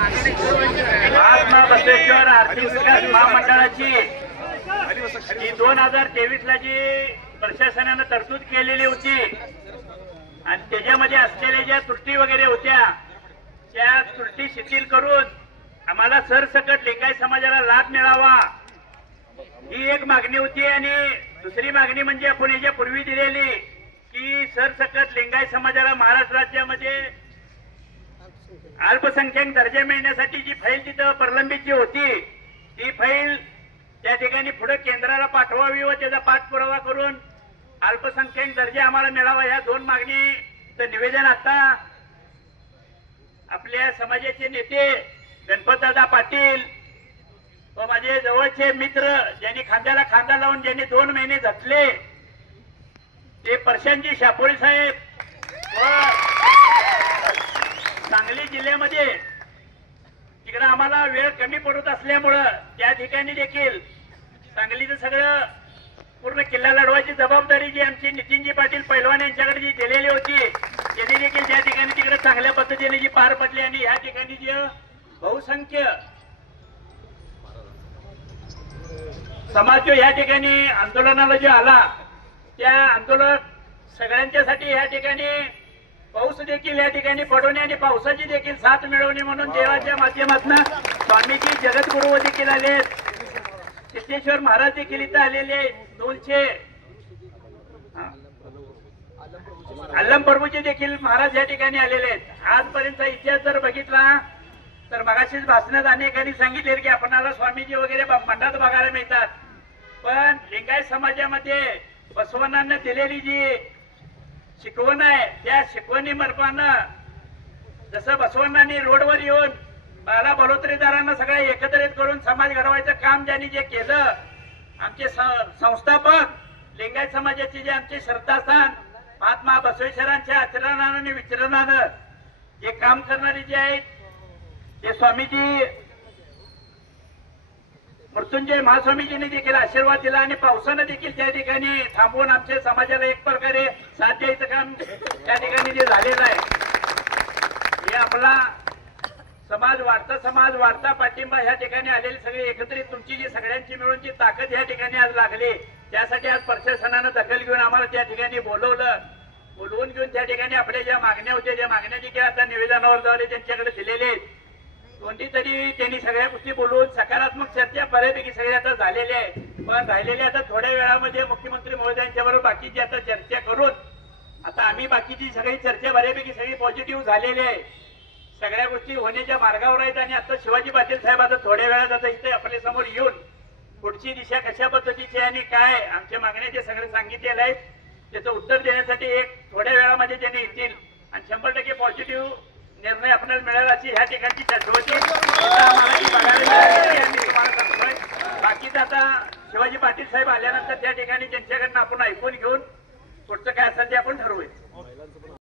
महात्मा बसवेश्वर आर्थिक विकास महामंडळाची ही 2023 ला जी प्रशासनानं तरतूद केलेली होती आणि त्याच्यामध्ये असलेल्या ज्या त्रुटी वगैरे होत्या त्या त्रुटी शिथिल करून आम्हाला सरसकट लिंगायत समाजाला लाभ मिळावा ही एक मागणी होती। आणि दुसरी मागणी म्हणजे आपण याच्या पूर्वी दिलेली की सरसकट लिंगायत समाजाला महाराष्ट्र राज्यामध्ये अल्पसंख्याक दर्जा मिळण्यासाठी जी फाईल तिथं प्रलंबित होती ती फाईल त्या ठिकाणी पुढे केंद्राला पाठवावी व त्याचा पाठपुरावा करून अल्पसंख्याक दर्जा आम्हाला मिळावा या दोन मागणीचं निवेदन आता आपल्या समाजाचे नेते गणपतदादा पाटील व माझे जवळचे मित्र ज्यांनी खांद्याला खांदा लावून ज्यांनी 2 महिने झटले ते प्रशांतजी शापोळी साहेब व सांगली जिल्ह्यामध्ये तिकडे आम्हाला वेळ कमी पडत असल्यामुळं त्या ठिकाणी देखील सांगलीचं सगळं पूर्ण किल्ला लढवायची जबाबदारी जी आमची नितीनजी पाटील पैलवान यांच्याकडे जी दिलेली होती त्यांनी देखील त्या ठिकाणी तिकडे चांगल्या पद्धतीने जी पार पडली आणि या ठिकाणी जे बहुसंख्य समाज जो या ठिकाणी आंदोलनाला जो आला त्या आंदोलक सगळ्यांच्यासाठी या ठिकाणी पाऊस देखील या ठिकाणी पडवणे आणि पावसाची देखील साथ मिळवणे म्हणून देवाच्या माध्यमातून स्वामीजी जगद्गुरू देखील आले, सिद्धेश्वर महाराज देखील इथं आलेले, दोनशे अल्लम प्रभूजी देखील महाराज या ठिकाणी आलेले आहेत। आजपर्यंतचा इतिहास जर बघितला तर मगाशीच भाषणात अनेकांनी सांगितले की आपणाला स्वामीजी वगैरे मंडात बघायला मिळतात, पण लिंगायत समाजामध्ये बसवण्णांना दिलेली जी शिकवण आहे त्या शिकवणी मार्फानं जसं बसवण्णांनी रोडवर येऊन बाला बलोत्रीदारांना सगळ्या एकत्रित करून समाज घडवायचं काम ज्यांनी जे केलं, आमचे संस्थापक लिंगायत समाजाचे जे आमचे श्रद्धास्थान महात्मा बसवेश्वरांच्या आचरणानं आणि विचरणानं जे काम करणारे जे आहेत ते स्वामीजी मृत्युंजय महास्वामीजींनी देखील आशीर्वाद दिला आणि पावसानं देखील त्या ठिकाणी थांबवून आमच्या समाजाला एक प्रकारे साथ द्यायचं काम त्या ठिकाणी जे झालेलं आहे हे आपला समाज वाढता पाठिंबा ह्या ठिकाणी आलेली सगळी एकत्रित तुमची जी सगळ्यांची मिळून जी ताकद ह्या ठिकाणी आज लागली त्यासाठी आज प्रशासनानं दखल घेऊन आम्हाला त्या ठिकाणी बोलवून घेऊन त्या ठिकाणी आपल्या ज्या मागण्या होत्या त्या मागण्या देखील आता निवेदनावर त्यांच्याकडे दिलेले आहेत। कोणती तरी त्यांनी सगळ्या गोष्टी बोलून सकारात्मक चर्चा बऱ्यापैकी सगळी आता झालेली आहे, पण राहिलेली आता थोड्या वेळामध्ये मुख्यमंत्री महोदयांच्या बरोबर बाकीची आता चर्चा करून आता आम्ही बाकीची सगळी चर्चा बऱ्यापैकी सगळी पॉझिटिव्ह झालेली आहे, सगळ्या गोष्टी होण्याच्या मार्गावर आहेत। आणि आता शिवाजी पाटील साहेब आता थोड्या वेळात आता इथे आपल्या समोर येऊन पुढची दिशा कशा पद्धतीची आणि काय आमच्या मागण्या सगळे सांगितलेलं आहे त्याचं उत्तर देण्यासाठी एक थोड्या वेळामध्ये त्यांनी येतील आणि 100% पॉझिटिव्ह निर्णय आपल्याला मिळेल अशी ह्या ठिकाणची चर्चा होती। बाकीच आता शिवाजी पाटील साहेब आल्यानंतर त्या ठिकाणी त्यांच्याकडनं आपण ऐकून घेऊन पुढचं काय असेल ते आपण ठरवूया।